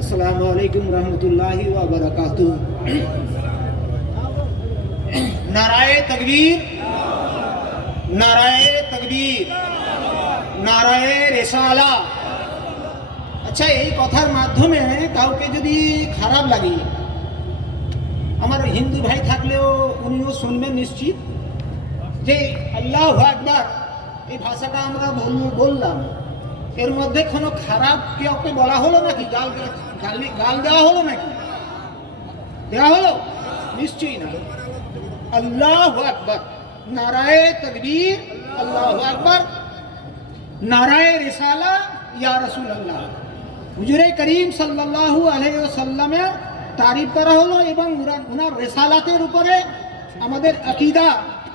আসসালামু আলাইকুম রহমতুল্লাহি ওয়া বারাকাতুহু। নারায়ে তাকবীর, নারায়ে তাকবীর, নারায়ে রিসালা। আচ্ছা, এই কথার মাধ্যমে কাউকে যদি খারাপ লাগে, আমার হিন্দু ভাই থাকলেও উনিও শুনবেন নিশ্চিত, যে আল্লাহু আকবার এই ভাষাটা আমরা বললাম, এর মধ্যে কোনো খারাপ কাউকে বলা হলো নাকি? গাল দেওয়া হলো নাকি? দেওয়া হলো? নিশ্চয়ই না। আল্লাহু আকবার, নারায়ে তাকবীর, আল্লাহু আকবার, নারায়ে রিসালা, ইয়া রাসূলুল্লাহ। হুজুরে করিম সাল্লাল্লাহু আলাইহি ওয়াসাল্লামের তারিফ করা হলো এবং ওনার রিসালাতের উপরে আমাদের আকীদা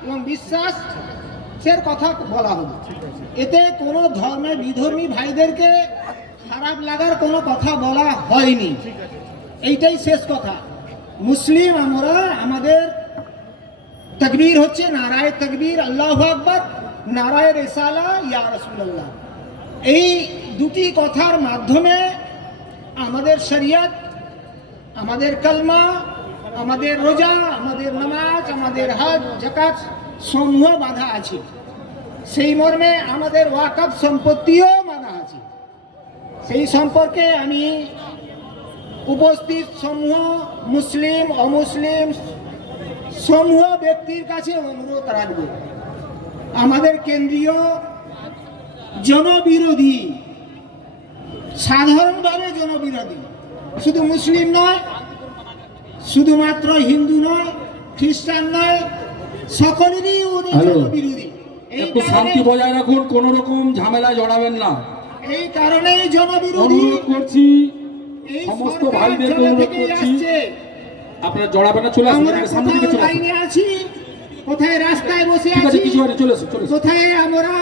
এবং বিশ্বাসের কথা বলা হলো। এতে কোনো ধর্মে বিধর্মী ভাইদেরকে খারাপ লাগার কোনো কথা বলা হয়নি। এইটাই শেষ কথা। মুসলিম আমরা, আমাদের তাকবীর হচ্ছে নারায়ে তাকবীর, আল্লাহু আকবার, নারায়ে রিসালা, ইয়া রাসূলুল্লাহ। এই দুটি কথার মাধ্যমে আমাদের শরীয়ত, আমাদের কালমা, আমাদের রোজা, আমাদের নামাজ, আমাদের হজ, যাকাত সমূহ বাধা আছে। সেই মর্মে আমাদের ওয়াকফ সম্পত্তিও মানা আছে। সেই সম্পর্কে আমি উপস্থিত সমূহ মুসলিম অমুসলিম সমূহ ব্যক্তির কাছে অনুরোধ রাখব। আমাদের কেন্দ্রীয় জনবিরোধী, সাধারণভাবে জনবিরোধী, শুধু মুসলিম নয়, শুধুমাত্র হিন্দু নয়, খ্রিস্টান নয়, সকলেরই উনি জনবিরোধী। একটু শান্তি বজায় রাখুন, কোন রকম ঝামেলা জড়াবেন না। এই কারণেই জনবিরোধী অনুরোধ করছি, সমস্ত ভাইদেরকে অনুরোধ করছি, আপনারা জড়াবেন না, চলে আসুন, সামনে দিকে চলে আসুন। আছি কোথায়, রাস্তায় বসে আছি, কোথায় আমরা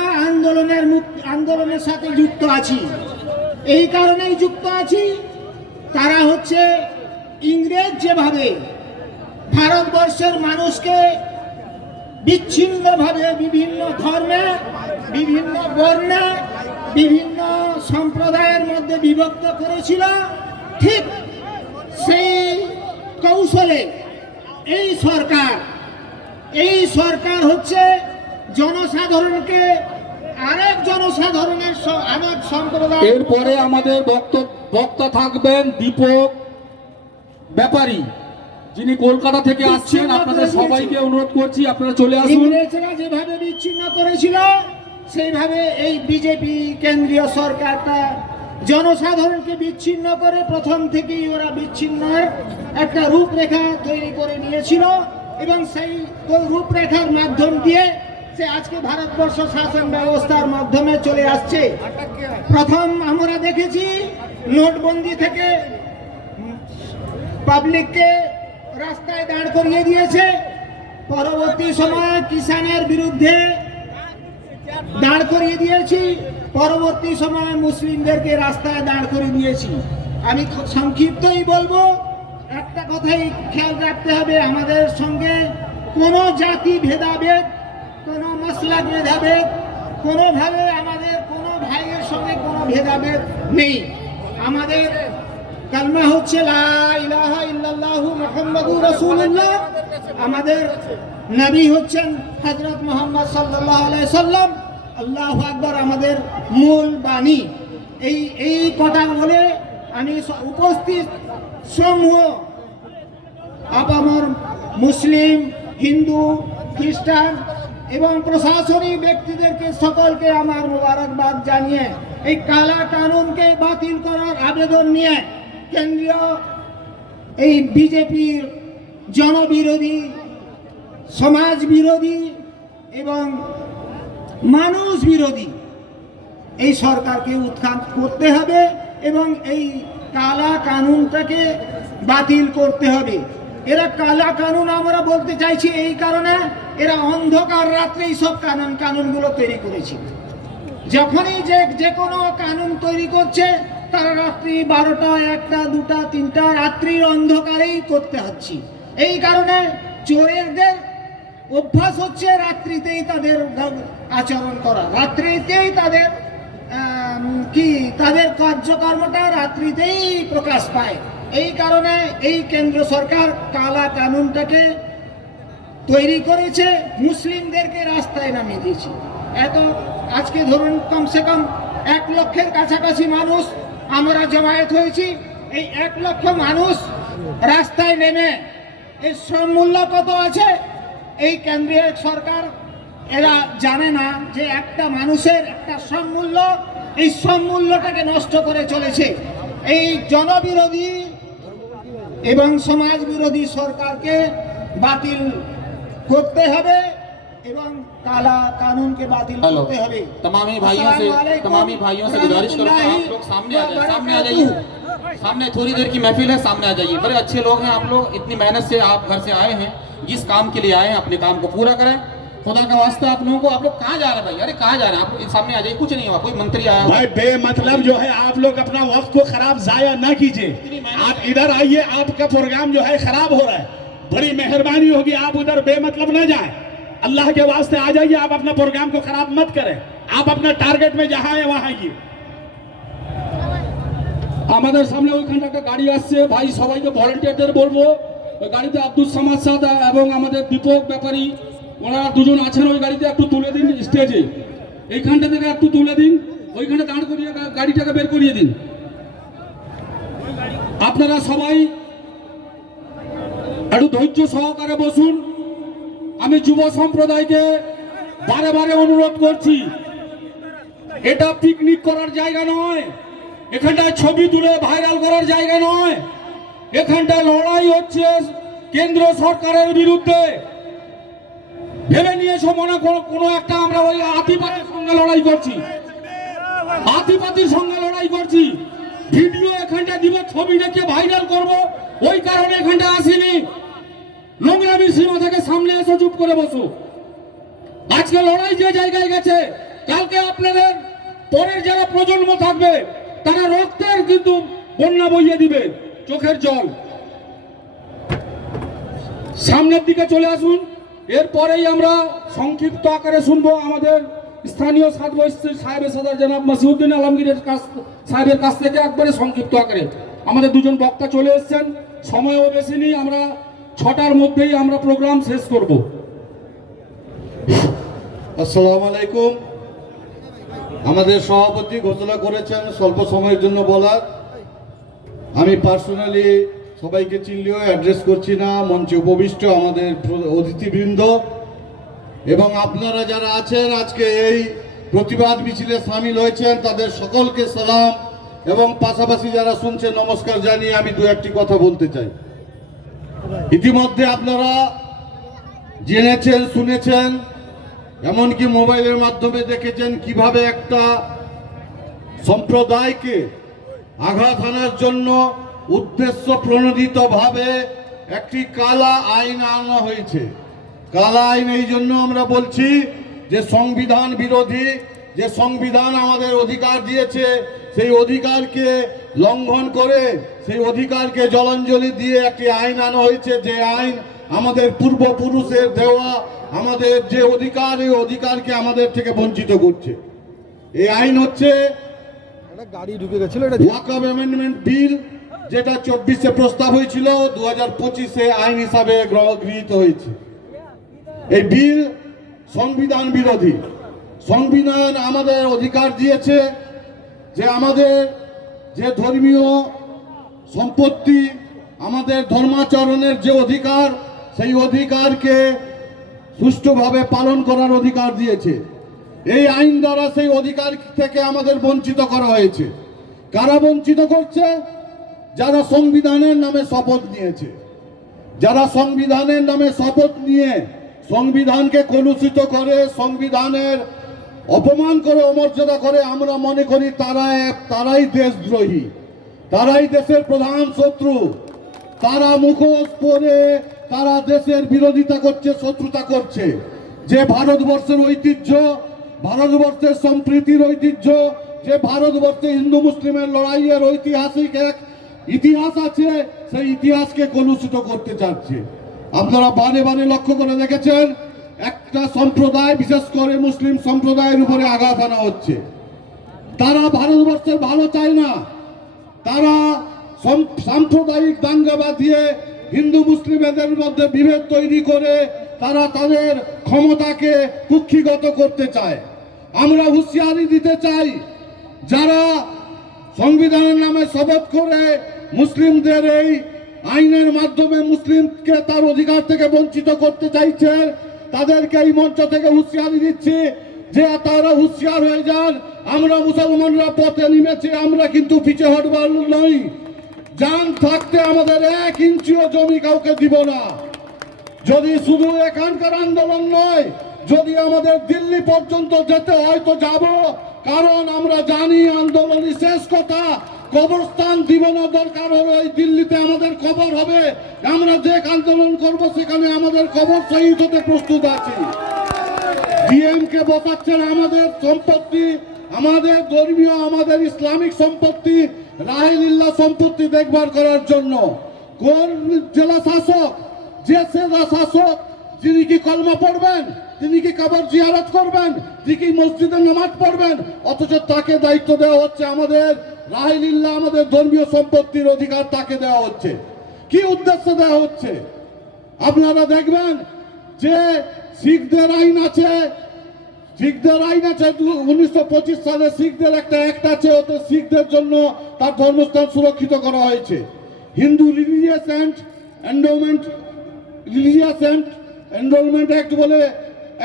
আন্দোলনের সাথে যুক্ত আছি। এই কারণেই যুক্ত আছি, তারা হচ্ছে ইংরেজ যেভাবে ভারতবর্ষের মানুষকে বিচ্ছিন্নভাবে বিভিন্ন ধর্মে, বিভিন্ন বর্ণে, বিভিন্ন সম্প্রদায়ের মধ্যে বিভক্ত করেছিল, ঠিক সেই কৌশলে এই সরকার হচ্ছে জনসাধারণকে আরেক জনসাধারণের আরেক সম্প্রদায়। এরপরে আমাদের বক্তা থাকবেন দীপক ব্যাপারী, যিনি কলকাতা থেকে আসছেন। আপনাদের সবাইকে অনুরোধ করছি, আপনারা চলে আসুন। ইংরেজরা যেভাবে বিচ্ছিন্ন করেছিল, সেইভাবে এই বিজেপি কেন্দ্রীয় সরকারটা জনসাধারণকে বিচ্ছিন্ন করে প্রথম থেকেই ওরা বিচ্ছিন্নের একটা রূপরেখা তৈরি করে নিয়েছিল এবং সেই রূপরেখার মাধ্যম দিয়ে সে আজকে ভারতবর্ষ শাসন ব্যবস্থার মাধ্যমে চলে আসছে। প্রথম আমরা দেখেছি নোটবন্দি থেকে পাবলিককে রাস্তায় দাঁড় করিয়ে দিয়েছে, পরবর্তী সময় কিষানের বিরুদ্ধে দাঁড় করিয়ে দিয়েছি, পরবর্তী সময় মুসলিমদেরকে রাস্তায় দাঁড় করিয়ে দিয়েছি। আমি সংক্ষিপ্তই বলবো, একটা কথাই খেয়াল রাখতে হবে, আমাদের সঙ্গে কোনো জাতি ভেদাভেদ, কোনো মাসলাক ভেদাভেদ, কোনোভাবে আমাদের কোনো ভাইয়ের সঙ্গে কোনো ভেদাভেদ নেই। আমাদের কালমা হচ্ছে লা ইলাহা ইল্লাল্লাহু মুহাম্মাদুর রাসূলুল্লাহ। আমাদের নবী হচ্ছেন হযরত মুহাম্মদ সাল্লাল্লাহু আলাইহি সাল্লাম। আল্লাহু আকবার আমাদের মূল বাণী। এই কথা বলে আমি উপস্থিত সমূহ আপামর মুসলিম, হিন্দু, খ্রিস্টান এবং প্রশাসনিক ব্যক্তিদেরকে সকলকে আমার মোবারকবাদ জানিয়ে এই কালা কানুনকে বাতিল করার আবেদন নিয়ে কেন্দ্রীয় এই বিজেপির জনবিরোধী, সমাজ বিরোধী এবং মানুষ বিরোধী এই সরকারকে উৎখাত করতে হবে এবং এই কালা কানুনটাকে বাতিল করতে হবে। এরা কালা কানুন আমরা বলতে চাইছি এই কারণে, এরা অন্ধকার রাত্রে এই সব কানুনগুলো তৈরি করেছে। যখনই যে কোনো কানুন তৈরি করছে, তারা রাত্রি 12টা, 1টা, 2টা, 3টা রাত্রির অন্ধকারেই করতে হচ্ছে। এই কারণে চোরেরদের অভ্যাস হচ্ছে রাত্রিতেই তাদের আচরণ করা, রাত্রিতেই তাদের তাদের কার্যকর্মটা রাত্রিতেই প্রকাশ পায়। এই কারণে এই কেন্দ্র সরকার কালা কানুনটাকে তৈরি করেছে, মুসলিমদেরকে রাস্তায় নামিয়ে দিয়েছে। এত আজকে ধরুন কমসে কম 1 লক্ষের কাছাকাছি মানুষ আমরা জমায়েত হয়েছি। এই 1 লক্ষ মানুষ রাস্তায় নেমে এই শ্রম মূল্য কত আছে এই কেন্দ্রীয় সরকার এরা জানে না যে একটা মানুষের একটা শ্রম মূল্য, এই শ্রম মূল্যটাকে নষ্ট করে চলেছে। এই জনবিরোধী এবং সমাজ বিরোধী সরকারকে বাতিল করতে হবে এবং काला कानून के बातिल करते हुए तमामी भाइयों से गुजारिश करूंगा आप लोग सामने आ जाइए, सामने आ जाइए, सामने थोड़ी देर की महफिल है, सामने आ जाइए। बड़े अच्छे लोग हैं आप लोग, इतनी मेहनत से आप घर से आए हैं, जिस काम के लिए आए हैं अपने काम को पूरा करें। खुदा का वास्ता आप लोगों को, आप लोग कहाँ जा रहे हैं भाई? अरे कहाँ जा रहे हैं आप लोग? सामने आ जाइए, कुछ नहीं हुआ, कोई मंत्री आया भाई बेमतलब जो है आप लोग अपना वक्त को खराब जाया ना कीजिए। आप इधर आइए, आपका प्रोग्राम जो है खराब हो रहा है, बड़ी मेहरबानी होगी आप उधर बेमतलब ना जाएं। अल्लाह के वास्ते आ जाइए, आप अपना प्रोग्राम को खराब मत करें, आप अपना टारगेट में जहां है वहां आइए। আমাদের সামনে ওইখানটা একটা গাড়ি আসছে ভাই, সবাইকে ভলেন্টিয়ারদের বলবো ওই গাড়িতে আব্দুল সামাদ সাদ এবং আমাদের দীপক ব্যাপারী ওনারা দুজন আছেন, ওই গাড়িতে একটু তুলে দিন স্টেজে, এইখানটা থেকে একটু তুলে দিন, ওইখানে দাঁড় করিয়ে গাড়িটাকে বের করিয়ে দিন। আপনারা সবাই একটু ধৈর্য সহকারে বসুন। আমি যুব সম্প্রদায়কে বারে বারে অনুরোধ করছি, এটা পিকনিক করার জায়গা নয়, এখানটায় ছবি তুলে ভাইরাল করার জায়গা নয়, এখানটায় লড়াই হচ্ছে কেন্দ্র সরকারের বিরুদ্ধে। ভেবে নিয়েছো মনে করো কোনো একটা আমরা ওই আতিপাতির সঙ্গে লড়াই করছি, আতিপাতির সঙ্গে লড়াই করছি, ভিডিও এখানটা দিব, ছবি রেখে ভাইরাল করব, ওই কারণে এখানটা আসিনি। নোংরামির সীমা থেকে সামনে এসে চুপ করে বসো। আজকে লড়াই যে জায়গায় গেছে, কালকে আপনাদের পরের যারা প্রজন্ম থাকবে তারা রক্তের কিন্তু বন্যা বইয়ে দিবে, চোখের জল। সামনের দিকে চলে আসুন, এরপরেই আমরা সংক্ষিপ্ত আকারে শুনবো আমাদের স্থানীয় সাহেবের সাদার জনাব মাসিউদ্দিন আলমগীরের সাহেবের কাছ থেকে একবারে সংক্ষিপ্ত আকারে। আমাদের দুজন বক্তা চলে এসেছেন, সময়ও বেশি নেই, আমরা 6টার মধ্যেই আমরা প্রোগ্রাম শেষ করব। আসসালামু আলাইকুম। আমাদের সভাপতি ঘোষণা করেছেন স্বল্প সময়ের জন্য বলার। আমি পার্সোনালি সবাইকে চিনলেও অ্যাড্রেস করছি না, মঞ্চে উপবিষ্ট আমাদের অতিথিবৃন্দ এবং আপনারা যারা আছেন আজকে এই প্রতিবাদ মিছিলে সামিল হয়েছেন তাদের সকলকে সালাম এবং পাশাপাশি যারা শুনছেন নমস্কার জানিয়ে আমি দু একটি কথা বলতে চাই। ইতিমধ্যে আপনারা জেনেছেন, শুনেছেন, এমনকি মোবাইলের মাধ্যমে দেখেছেন কিভাবে একটা সম্প্রদায়কে আঘাত হানার জন্য উদ্দেশ্য প্রণোদিতভাবে একটি কালা আইন আনা হয়েছে। কালা আইন এই জন্য আমরা বলছি যে সংবিধান বিরোধী, যে সংবিধান আমাদের অধিকার দিয়েছে সেই অধিকারকে লঙ্ঘন করে, সেই অধিকারকে জলাঞ্জলি দিয়ে একটি আইন আনা হয়েছে, যে আইন আমাদের পূর্বপুরুষের দেওয়া আমাদের যে অধিকার, এই অধিকারকে আমাদের থেকে বঞ্চিত করছে। এই আইন হচ্ছে ওয়াকফ অ্যামেন্ডমেন্ট বিল, যেটা 24-এ প্রস্তাব হয়েছিল, 2025-এ আইন হিসাবে গৃহীত হয়েছে। এই বিল সংবিধান বিরোধী। সংবিধান আমাদের অধিকার দিয়েছে যে আমাদের যে ধর্মীয় সম্পত্তি, আমাদের ধর্মাচরণের যে অধিকার, সেই অধিকারকে সুষ্ঠুভাবে পালন করার অধিকার দিয়েছে। এই আইন দ্বারা সেই অধিকার থেকে আমাদের বঞ্চিত করা হয়েছে। কারা বঞ্চিত করছে? যারা সংবিধানের নামে শপথ নিয়েছে, যারা সংবিধানের নামে শপথ নিয়ে সংবিধানকে কলুষিত করে, সংবিধানের অপমান করে, অমর্যাদা করে, আমরা মনে করি তারাই দেশদ্রোহী, তারাই দেশের প্রধান শত্রু। তারা মুখোশ পরে তারা দেশের বিরোধিতা করছে, শত্রুতা করছে। যে ভারতবর্ষের ঐতিহ্য, ভারতবর্ষের সম্প্রীতির ঐতিহ্য, যে ভারতবর্ষে হিন্দু মুসলিমের লড়াইয়ের ঐতিহাসিক এক ইতিহাস আছে, সেই ইতিহাসকে কলুষিত করতে চাচ্ছে। আপনারা বারে বারে লক্ষ্য করে দেখেছেন একটা সম্প্রদায়, বিশেষ করে মুসলিম সম্প্রদায়ের উপরে আঘাত আনা হচ্ছে। তারা ভারতবর্ষের ভালো চায় না, তারা সাম্প্রদায়িক দাঙ্গা বাঁধিয়ে হিন্দু মুসলিমদের মধ্যে বিভেদ তৈরি করে তারা তাদের ক্ষমতাকে কুক্ষিগত করতে চায়। আমরা হুঁশিয়ারি দিতে চাই, যারা সংবিধানের নামে শপথ করে মুসলিমদের এই আইনের মাধ্যমে মুসলিমকে তার অধিকার থেকে বঞ্চিত করতে চাইছে, তাদেরকে এই মঞ্চ থেকে হুঁশিয়ারি দিচ্ছি যে তারা হুঁশিয়ার হয়ে যান। আমরা মুসলমানরা পথে নেমেছি, আমরা কিন্তু পিছে হটবার নই। জান থাকতে আমাদের 1 ইঞ্চিও জমি কাউকে দিব না। যদি শুধু এখানকার আন্দোলন নয়, যদি আমাদের দিল্লি পর্যন্ত যেতে হয় তো যাব, কারণ আমরা জানি আন্দোলনই শেষ কথা। কবরস্থান দিব না, দরকার হলে এই দিল্লিতে আমাদের কবর হবে। আমরা যে আন্দোলন করব সেখানে আমাদের কবর শহীদ হতে প্রস্তুত আছি। ডিএমকে বসাচ্ছেন আমাদের সম্পত্তি, আমাদের ধর্মীয়, আমাদের ইসলামিক সম্পত্তি, রাহিলিল্লাহ সম্পত্তি দেখভাল করার জন্য। কোন জেলা শাসক, যে জেলা শাসক, যিনি কি কলমা পড়বেন, তিনি কি কবর জিয়ারত করবেন, তিনি কি মসজিদে নামাজ পড়বেন, অথচ তাকে দায়িত্ব দেওয়া হচ্ছে আমাদের রাহিলিল্লাহ, আমাদের ধর্মীয় সম্পত্তির অধিকার তাকে দেওয়া হচ্ছে। কি উদ্দেশ্যে দেওয়া হচ্ছে? আপনারা দেখবেন যে শিখদের আইন আছে, 1925 সালে শিখদের একটা অ্যাক্ট আছে, ওতে শিখদের জন্য তার ধর্মস্থান সুরক্ষিত করা হয়েছে। Hindu religious and enrolment act বলে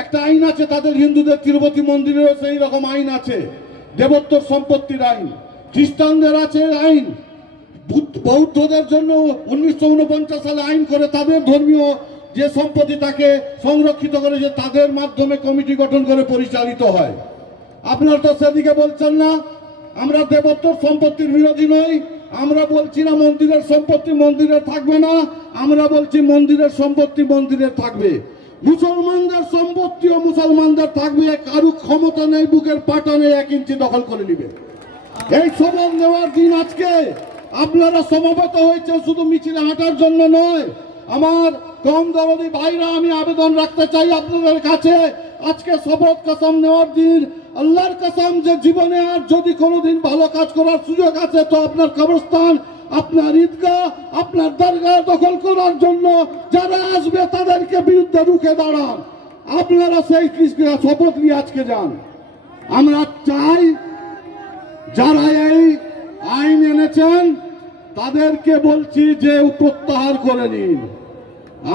একটা আইন আছে তাদের, হিন্দুদের তিরুপতি মন্দিরেও সেই রকম আইন আছে, দেবোত্তর সম্পত্তির আইন। খ্রিস্টানদের আছে আইন, বৌদ্ধদের জন্য 1949 সালে আইন করে তাদের ধর্মীয় যে সম্পত্তি তাকে সংরক্ষিত করেছে, তাদের মাধ্যমে কমিটি গঠন করে পরিচালিত হয়। আপনারা তো সেদিকে বলছেন না। আমরা দেবোত্তর সম্পত্তির বিরোধী নই, আমরা বলছি না মন্দিরের সম্পত্তি মন্দিরে থাকবে না, আমরা বলছি মন্দিরের সম্পত্তি মন্দিরে থাকবে। মুসলমানদের সম্পত্তিও মুসলমানদের থাকবে, কারু ক্ষমতা নেই বুকের পাটানে 1 ইঞ্চি দখল করে নিবে। এই শপথ নেওয়ার দিন আজকে। আপনারা সমবেত হয়েছে শুধু মিছিলে হাঁটার জন্য নয়। আমার কম দরদি ভাইরা, আমি আবেদন রাখতে চাই আপনাদের কাছে, আজকে শপথ কসম নেওয়ার দিন। আল্লাহর কসম যে জীবনে আর যদি কোনোদিন ভালো কাজ করার সুযোগ আছে তো আপনার কবরস্থান, আপনার ঈদগাহ, আপনার দরগাহ দখল করার জন্য যারা আসবে তাদেরকে বিরুদ্ধে রুখে দাঁড়ান। আপনারা সেই শপথ নিয়ে আজকে যান। আমরা চাই যারা এই আইন এনেছেন তাদেরকে বলছি যে প্রত্যাহার করে নিন।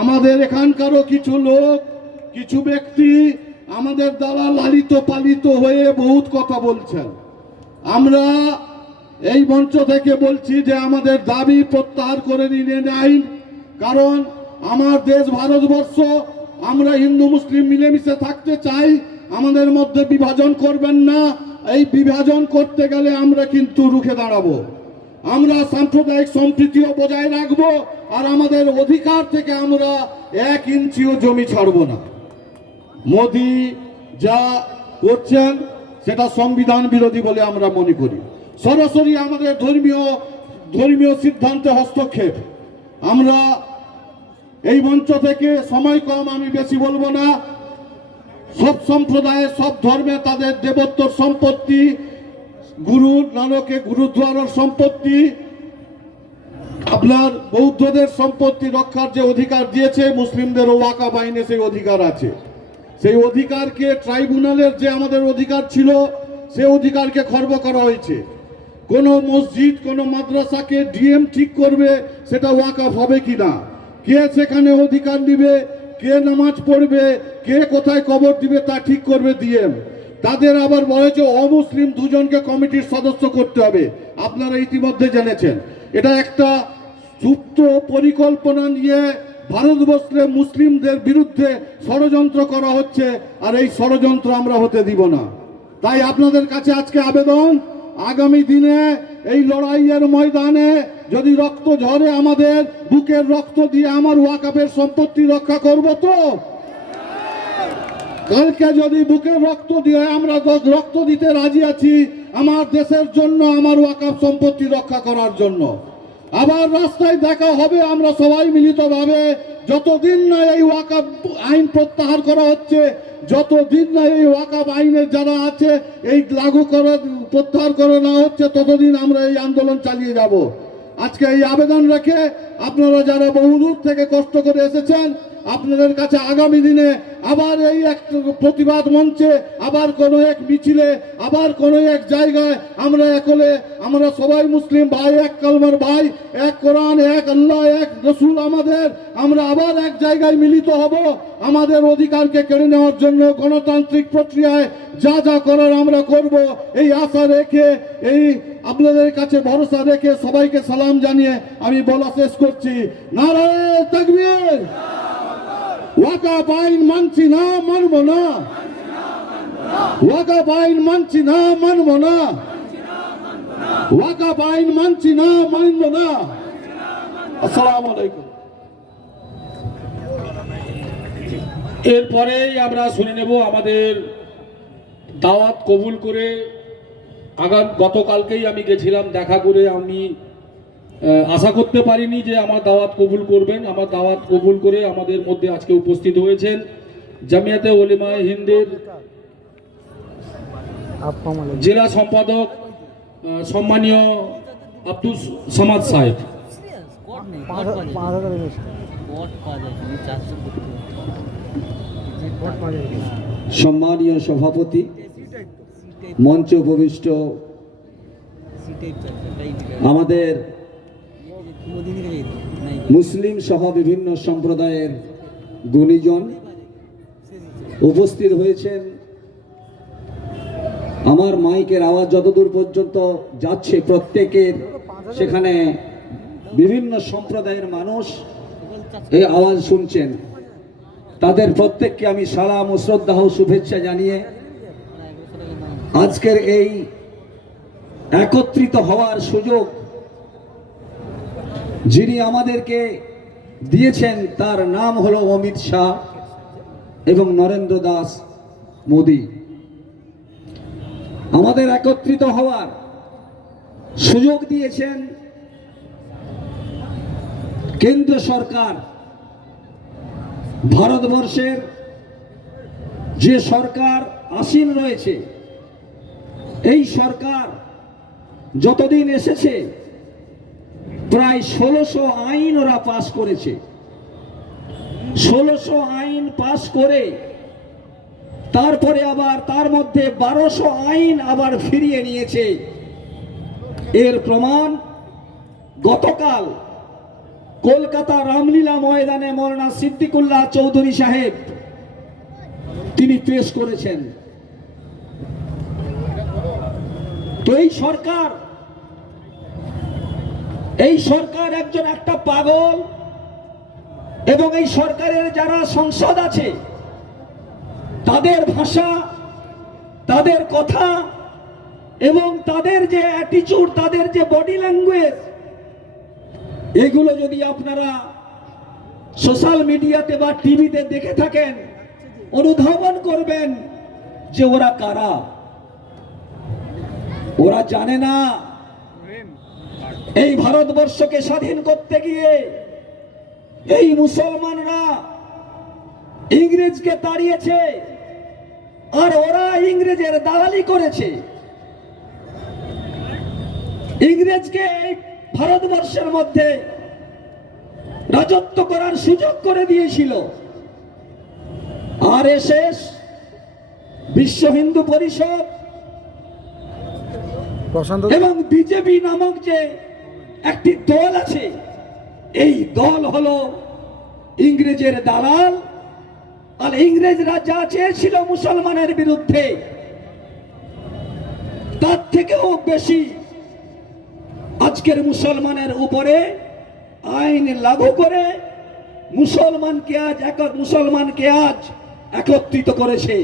আমাদের এখানকারও কিছু লোক, কিছু ব্যক্তি আমাদের দ্বারা লালিত পালিত হয়ে বহুত কথা বলছেন। আমরা এই মঞ্চ থেকে বলছি যে আমাদের দাবি প্রত্যাহার করে নিন আইন। কারণ আমার দেশ ভারতবর্ষ, আমরা হিন্দু মুসলিম মিলেমিশে থাকতে চাই, আমাদের মধ্যে বিভাজন করবেন না। এই বিভাজন করতে গেলে আমরা কিন্তু রুখে দাঁড়াবো। আমরা সাম্প্রদায়িক সম্প্রীতিও বজায় রাখবো, আর আমাদের অধিকার থেকে আমরা 1 ইঞ্চিও জমি ছাড়বো না। মোদি যা করছেন সেটা সংবিধান বিরোধী বলে আমরা মনে করি। সরাসরি আমাদের ধর্মীয় সিদ্ধান্তে হস্তক্ষেপ। আমরা এই মঞ্চ থেকে, সময় কম, আমি বেশি বলবো না, সব সম্প্রদায়ের, সব ধর্মে তাদের দেবোত্তর সম্পত্তি, গুরু নানকের গুরুদ্বারার সম্পত্তি, আপনার বৌদ্ধদের সম্পত্তি রক্ষার যে অধিকার দিয়েছে, মুসলিমদের ওয়াকাফ আইনে সেই অধিকার আছে। সেই অধিকারকে, ট্রাইব্যুনালের যে আমাদের অধিকার ছিল সেই অধিকারকে খর্ব করা হয়েছে। কোনো মসজিদ, কোনো মাদ্রাসাকে ডিএম ঠিক করবে সেটা ওয়াকাফ হবে কিনা, কে সেখানে অধিকার নিবে, কে নামাজ পড়বে, কে কোথায় কবর দিবে তা ঠিক করবে ডিএম। তাদের আবার বলেছে অমুসলিম 2 জনকে কমিটির সদস্য করতে হবে। আপনারা ইতিমধ্যে জেনেছেন এটা একটা সুপ্ত পরিকল্পনা নিয়ে ভারতবর্ষে মুসলিমদের বিরুদ্ধে ষড়যন্ত্র করা হচ্ছে, আর এই ষড়যন্ত্র আমরা হতে দিব না। তাই আপনাদের কাছে আজকে আবেদন, আগামী দিনে এই লড়াইয়ের ময়দানে যদি রক্ত ঝরে, আমাদের বুকের রক্ত দিয়ে আমার ওয়াকাফের সম্পত্তি রক্ষা করব তো? কালকে যদি বুকের রক্ত দিয়ে আমরা রক্ত দিতে রাজি আছি আমার দেশের জন্য, আমার ওয়াকাফ সম্পত্তি রক্ষা করার জন্য। আবার রাস্তায় দেখা হবে, আমরা সবাই মিলিতভাবে যতদিন না এই ওয়াকাফ আইন প্রত্যাহার করা হচ্ছে, যতদিন না এই ওয়াকাফ আইনের যারা আছে এই লাগু করা প্রত্যাহার করা না হচ্ছে, ততদিন আমরা এই আন্দোলন চালিয়ে যাব। আজকে এই আবেদন রেখে আপনারা যারা বহুদূর থেকে কষ্ট করে এসেছেন, আপনাদের কাছে আগামী দিনে আবার এই এক প্রতিবাদ মঞ্চে, আবার কোনো এক মিছিলে, আবার কোনো এক জায়গায় আমরা একলে, আমরা সবাই মুসলিম ভাই, এক কালমার ভাই, এক কোরআন, এক আল্লাহ, এক রসুল আমাদের, আমরা আবার এক জায়গায় মিলিত হব আমাদের অধিকারকে কেড়ে নেওয়ার জন্য। গণতান্ত্রিক প্রক্রিয়ায় যা যা করার আমরা করব, এই আশা রেখে, এই আপনাদের কাছে ভরসা রেখে সবাইকে সালাম জানিয়ে আমি বলা শেষ করছি। নারায়ে তাকবীর। ওয়াকাফ আইন মানছি না, মানব না। ওয়াকাফ আইন মানছি না, মানব না। ওয়াকাফ আইন মানছি না, মানব না। আসসালামু আলাইকুম। এরপরেই আমরা শুনে নেব আমাদের দাওয়াত কবুল করে গতকালকেই আমি গেছিলাম দেখা করে, আমি আশা করতে পারিনি যে আমার দাওয়াত কবুল করবেন। আমার দাওয়াত কবুল করে আমাদের মধ্যে আজকে উপস্থিত হয়েছেন জামিয়াতে উলামায়ে হিন্দের জেলা সম্পাদক সম্মানীয় আব্দুল সামাদ সাহেব। সম্মানীয় সভাপতি, মঞ্চ উপবিষ্ট আমাদের মুসলিম সহ বিভিন্ন সম্প্রদায়ের গুণীজন উপস্থিত হয়েছেন। আমার মাইকের আওয়াজ যতদূর পর্যন্ত যাচ্ছে, প্রত্যেকের সেখানে বিভিন্ন সম্প্রদায়ের মানুষ এই আওয়াজ শুনছেন। তাদের প্রত্যেককে আমি সালাম ও শ্রদ্ধা ও শুভেচ্ছা জানিয়ে আজকের এই একত্রিত হওয়ার সুযোগ যিনি আমাদেরকে দিয়েছেন তার নাম হলো অমিত শাহ এবং নরেন্দ্র দাস মোদি। আমাদের একত্রিত হওয়ার সুযোগ দিয়েছেন কেন্দ্র সরকার। ভারতবর্ষের যে সরকার আসীন রয়েছে, এই সরকার যতদিন এসেছে প্রায় 1600 আইন ওরা পাশ করেছে। 1600 আইন পাশ করে তারপরে আবার তার মধ্যে 1200 আইন আবার ফিরিয়ে নিয়েছে। এর প্রমাণ গতকাল কলকাতা রামলীলা ময়দানে মৌলানা সিদ্দিকুল্লাহ চৌধুরী সাহেব তিনি পেশ করেছেন। তো এই সরকার একজন একটা পাগল, এবং এই সরকারের যারা সংসদ আছে তাদের ভাষা, তাদের কথা এবং তাদের যে অ্যাটিটিউড, তাদের যে বডি ল্যাঙ্গুয়েজ, এগুলো যদি আপনারা সোশ্যাল মিডিয়াতে বা টিভিতে দেখে থাকেন, অনুধাবন করবেন যে ওরা কারা। ওরা জানে না এই ভারতবর্ষকে স্বাধীন করতে গিয়ে এই মুসলমানরা ইংরেজকে তাড়িয়েছে, আর ওরা ইংরেজের দালালি করেছে। ইংরেজকে এই ভারতবর্ষের মধ্যে রাজত্ব করার সুযোগ করে দিয়েছিল। আরএসএস, বিশ্ব হিন্দু পরিষদ এবং বিজেপি নামক যে একটি দল আছে, এই দল হলো ইংরেজের দালাল। আর ইংরেজরা যা চেয়েছিল মুসলমানের বিরুদ্ধে, তার থেকেও বেশি আজকের মুসলমানের উপরে আইন লাগু করে মুসলমানকে আজ একত্রিত করেছে।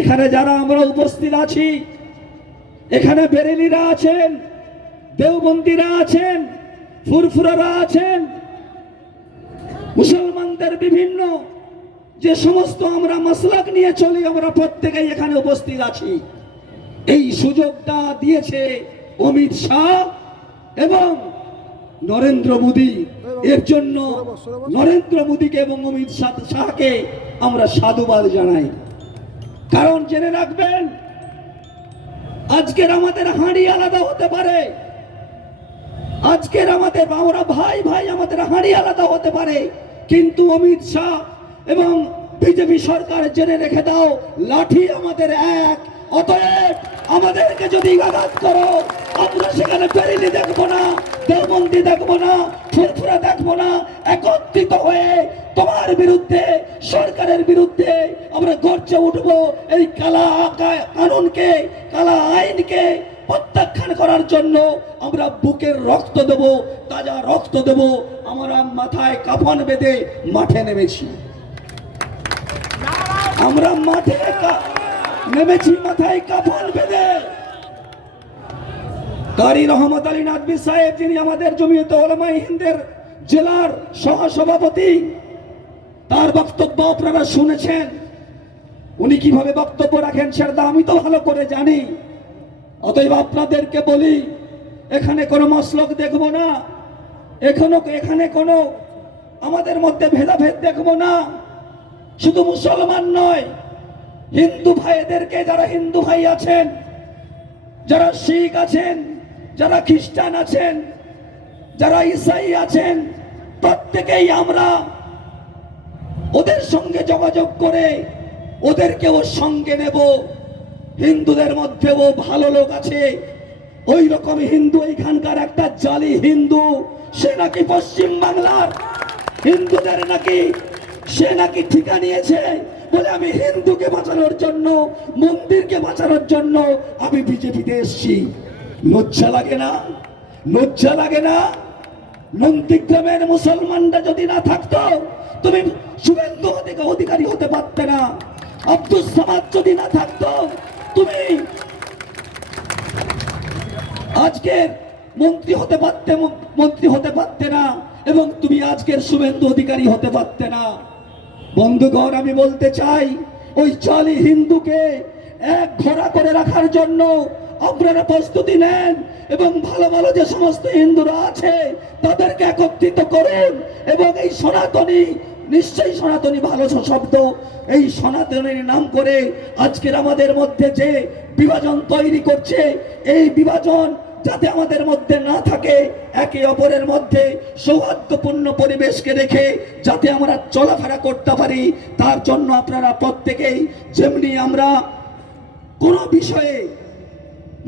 এখানে যারা আমরা উপস্থিত আছি, এখানে বেরেলিরা আছেন, দেওবন্দিরা আছেন, ফুরফুরারা আছেন, মুসলমানদের বিভিন্ন যে সমস্ত আমরা মাসলাক নিয়ে চলি, আমরা প্রত্যেকেই এখানে উপস্থিত আছি। এই সুযোগটা দিয়েছে অমিত শাহ এবং নরেন্দ্র মোদী। এর জন্য নরেন্দ্র মোদীকে এবং অমিত শাহকে আমরা সাধুবাদ জানাই। কারণ জেনে রাখবেন, আজকের আমাদের হাঁড়ি আলাদা হতে পারে, আজকের আমাদের আমরা ভাই ভাই আমাদের হাঁড়ি আলাদা হতে পারে, কিন্তু অমিত শাহ এবং বিজেপি সরকার জেনে রেখে দাও, লাঠি আমাদের এক। অতএব আমাদেরকে যদি আঘাত করো, আমরা সেখানে বেরিলি দেখবো না, দেওবন্দি দেখবো না, ফুরফুরা দেখবো না, একত্রিত হয়ে তোমার বিরুদ্ধে, সরকারের বিরুদ্ধে আমরা গর্জে উঠবো। এই কালা কানুনকে, কালা আইনকে প্রত্যাখ্যান করার জন্য আমরা বুকের রক্ত দেব, তাজা রক্ত দেব। আমরা মাথায় কাফন বেঁধে মাঠে নেমেছি, আমরা মাঠে নেমেছি মাথায় কাফন বেঁধে। কারি রহমত আলী নাদভী সাহেব, যিনি আমাদের জমিয়তে উলামায়ে হিন্দের জেলার সহসভাপতি, তার বক্তব্য আপনারা শুনেছেন। উনি কিভাবে বক্তব্য রাখেন সেটা আমি তো ভালো করে জানি। অতএব আপনাদেরকে বলি, এখানে কোনো মসলক দেখবো না, এখানে কোনো আমাদের মধ্যে ভেদাভেদ দেখবো না। শুধু মুসলমান নয়, হিন্দু ভাইদেরকে, যারা হিন্দু ভাই আছেন, যারা শিখ আছেন, যারা খ্রিস্টান আছেন, যারা ঈসাই আছেন, প্রত্যেকেই আমরা ওদের সঙ্গে যোগাযোগ করে ওদেরকেও সঙ্গে নেব। হিন্দুদের মধ্যেও ভালো লোক আছে, ওই রকম হিন্দু এখানকার একটা জালি হিন্দু, সে নাকি পশ্চিম বাংলার হিন্দুদের নাকি সে নাকি ঠিকা নিয়েছে বলে আমি হিন্দুকে বাঁচানোর জন্য, মন্দিরকে বাঁচানোর জন্য আমি বিজেপিতে এসেছি। লজ্জা লাগে না? লজ্জা লাগে না? নন্দীগ্রামের মুসলমানরা যদি না থাকতো, তুমি শুভেন্দু অধিকারী হতে পারতে না। আব্দুস সামাদ যদি না থাকতো, তুমি আজকের মন্ত্রী হতে পারতে না, এবং তুমি আজকের শুভেন্দু অধিকারী হতে পারতে না। বন্ধুগণ, আমি বলতে চাই, ওই জালি হিন্দুকে এক ঘোড়া করে রাখার জন্য আপনারা প্রস্তুতি নেন, এবং ভালো ভালো যে সমস্ত হিন্দুরা আছে তাদেরকে একত্রিত করুন। এবং এই সনাতনী, নিশ্চয়ই সনাতনী ভালো শব্দ, এই সনাতনীর নাম করে আজকের আমাদের মধ্যে যে বিভাজন তৈরি করছে, এই বিভাজন যাতে আমাদের মধ্যে না থাকে, একে অপরের মধ্যে সৌহার্দ্যপূর্ণ পরিবেশকে রেখে যাতে আমরা চলাফেরা করতে পারি, তার জন্য আপনারা প্রত্যেকেই, যেমনি আমরা কোনো বিষয়ে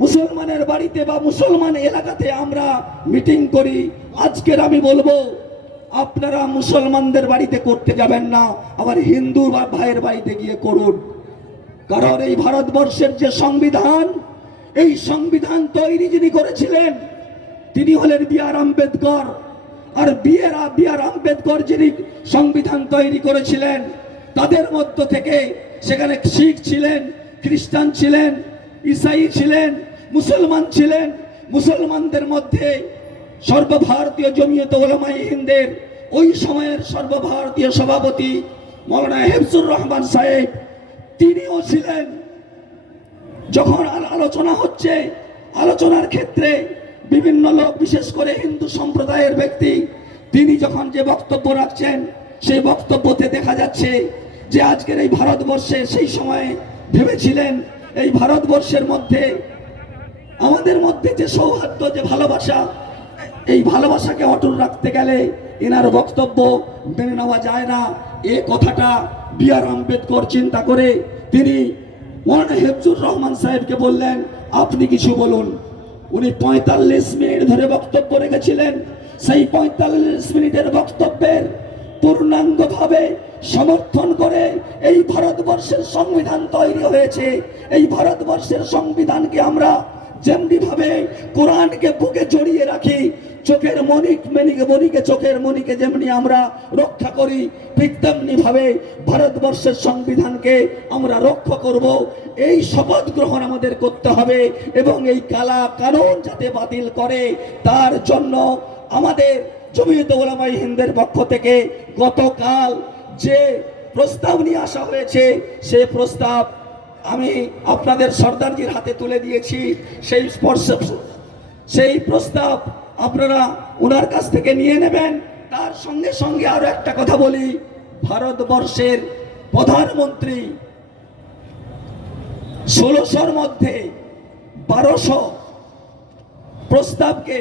মুসলমানের বাড়িতে বা মুসলমান এলাকাতে আমরা মিটিং করি, আজকের আমি বলবো আপনারা মুসলমানদের বাড়িতে করতে যাবেন না, আমার হিন্দু বা ভাইয়ের বাড়িতে গিয়ে করুন। কারণ এই ভারতবর্ষের যে সংবিধান, এই সংবিধান তৈরি যিনি করেছিলেন তিনি হলেন বি.আর. আম্বেদকর। আর বি.আর. আম্বেদকর যিনি সংবিধান তৈরি করেছিলেন, তাদের মধ্য থেকে সেখানে শিখ ছিলেন, খ্রিস্টান ছিলেন, ঈসাই ছিলেন, মুসলমান ছিলেন। মুসলমানদের মধ্যে সর্বভারতীয় জমিয়তে উলামায়ে হিন্দের ওই সময়ের সর্বভারতীয় সভাপতি মৌলানা হেফজুর রহমান সাহেব, তিনিও ছিলেন। যখন আলোচনা হচ্ছে, আলোচনার ক্ষেত্রে বিভিন্ন লোক, বিশেষ করে হিন্দু সম্প্রদায়ের ব্যক্তি, তিনি যখন যে বক্তব্য রাখছেন, সেই বক্তব্যতে দেখা যাচ্ছে যে আজকের এই ভারতবর্ষে সেই সময়ে ভেবেছিলেন এই ভারতবর্ষের মধ্যে আমাদের মধ্যে যে সৌহার্দ্য, যে ভালোবাসা, এই ভালোবাসাকে অটুট রাখতে গেলে এনার বক্তব্য মেনে নেওয়া যায় না। এ কথাটা বি.আর. আম্বেদকর চিন্তা করে তিনি মৌলানা হেফজুর রহমান সাহেবকে বললেন, আপনি কিছু বলুন। উনি 45 মিনিট ধরে বক্তব্য রেখেছিলেন। সেই 45 মিনিটের বক্তব্যের পূর্ণাঙ্গভাবে সমর্থন করে এই ভারতবর্ষের সংবিধান তৈরি হয়েছে। এই ভারতবর্ষের সংবিধানকে আমরা যেমনি ভাবে কোরআনকে বুকে জড়িয়ে রাখি, চোখের মণিকে চোখের মণিকে যেমনি আমরা রক্ষা করি, ঠিক তেমনি ভাবে ভারতবর্ষের সংবিধানকে আমরা রক্ষা করব। এই শপথ গ্রহণ আমাদের করতে হবে, এবং এই কালা কানুন যাতে বাতিল করে তার জন্য আমাদের জমিয়তে উলামায়ে হিন্দের পক্ষ থেকে গতকাল যে প্রস্তাব নিয়ে আসা হয়েছে, সেই প্রস্তাব আমি আপনাদের সর্দারজির হাতে তুলে দিয়েছি। সেই প্রস্তাব আপনারা ওনার কাছ থেকে নিয়ে নেবেন। তার সঙ্গে সঙ্গে আরো একটা কথা বলি, ভারতবর্ষের প্রধানমন্ত্রী 1600-র মধ্যে 1200 প্রস্তাবকে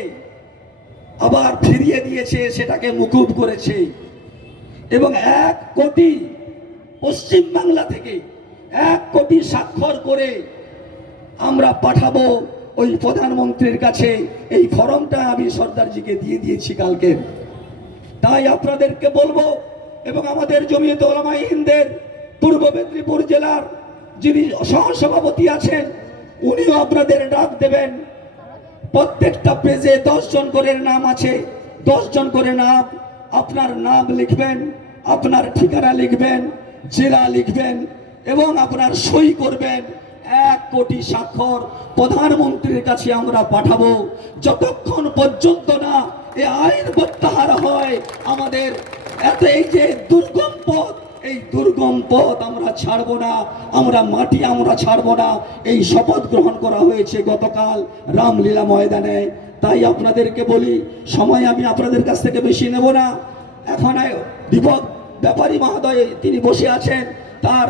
আবার ফিরিয়ে দিয়েছে, সেটাকে মুকুব করেছে এবং 1 কোটি পশ্চিম বাংলা থেকে 1 কোটি স্বাক্ষর করে আমরা পাঠাবো ওই প্রধানমন্ত্রীর কাছে। এই ফর্মটা আমি সর্দারজিকে দিয়ে দিয়েছি কালকে। তাই আপনাদেরকে বলবো, এবং আমাদের জমিয়তে উলামায়ে হিন্দের পূর্ব মেদিনীপুর জেলার যিনি সহসভাপতি আছেন উনিও আপনাদের ডাক দেবেন। প্রত্যেকটা পেজে 10 জন করে নাম আছে, 10 জন করে নাম, আপনার নাম লিখবেন, আপনার ঠিকানা লিখবেন, জেলা লিখবেন এবং আপনার সই করবেন। 1 কোটি স্বাক্ষর প্রধানমন্ত্রীর কাছে আমরা পাঠাবো। যতক্ষণ পর্যন্ত না এই আইন প্রত্যাহার হয় আমাদের এই যে দুর্গম পথ, এই দুর্গম পথ আমরা ছাড়বো না, আমরা মাটি আমরা ছাড়বো না। এই শপথ গ্রহণ করা হয়েছে গতকাল রামলীলা ময়দানে। তাই আপনাদেরকে বলি, সময় আমি আপনাদের কাছ থেকে বেশি নেব না। এখন দীপক ব্যাপারী মহোদয় তিনি বসে আছেন, তার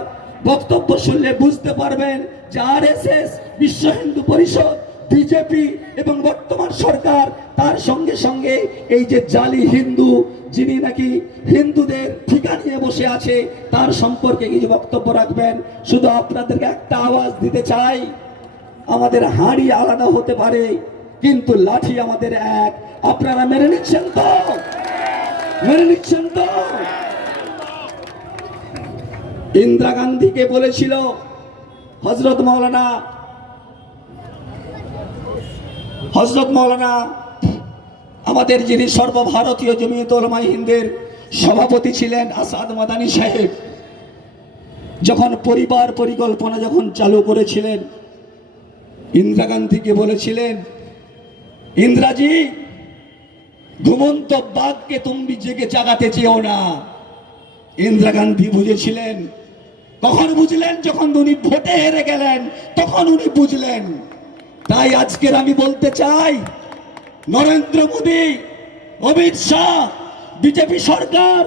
বক্তব্য শুনলে বুঝতে পারবেন যে আরএসএস, বিশ্ব হিন্দু পরিষদ, বিজেপি এবং বর্তমান সরকার, তার সঙ্গে সঙ্গে এই যে জালি হিন্দু যিনি নাকি হিন্দুদের ঠিকা নিয়ে বসে আছে তার সম্পর্কে কিছু বক্তব্য রাখবেন। শুধু আপনাদেরকে একটা আওয়াজ দিতে চাই, আমাদের হাঁড়ি আলাদা হতে পারে কিন্তু লাঠি আমাদের এক। আপনারা মেনে নিচ্ছেন তো? মেনে নিচ্ছেন তো? ইন্দিরা গান্ধীকে বলেছিল হযরত মাওলানা আমাদের যিনি সর্বভারতীয় জমিয়তে উলামায়ে হিন্দের সভাপতি ছিলেন আসাদ মাদানী সাহেব, যখন পরিবার পরিকল্পনা যখন চালু করেছিলেন, ইন্দিরা গান্ধীকে বলেছিলেন, ইন্দিরাজি ঘুমন্ত বাঘকে তুমি জেগে জাগাতে চেও না। ইন্দিরা গান্ধী বুঝেছিলেন। কখন বুঝলেন? যখন উনি ভোটে হেরে গেলেন তখন উনি বুঝলেন। তাই আজকের আমি বলতে চাই, নরেন্দ্র মোদী, অমিত শাহ, বিজেপি সরকার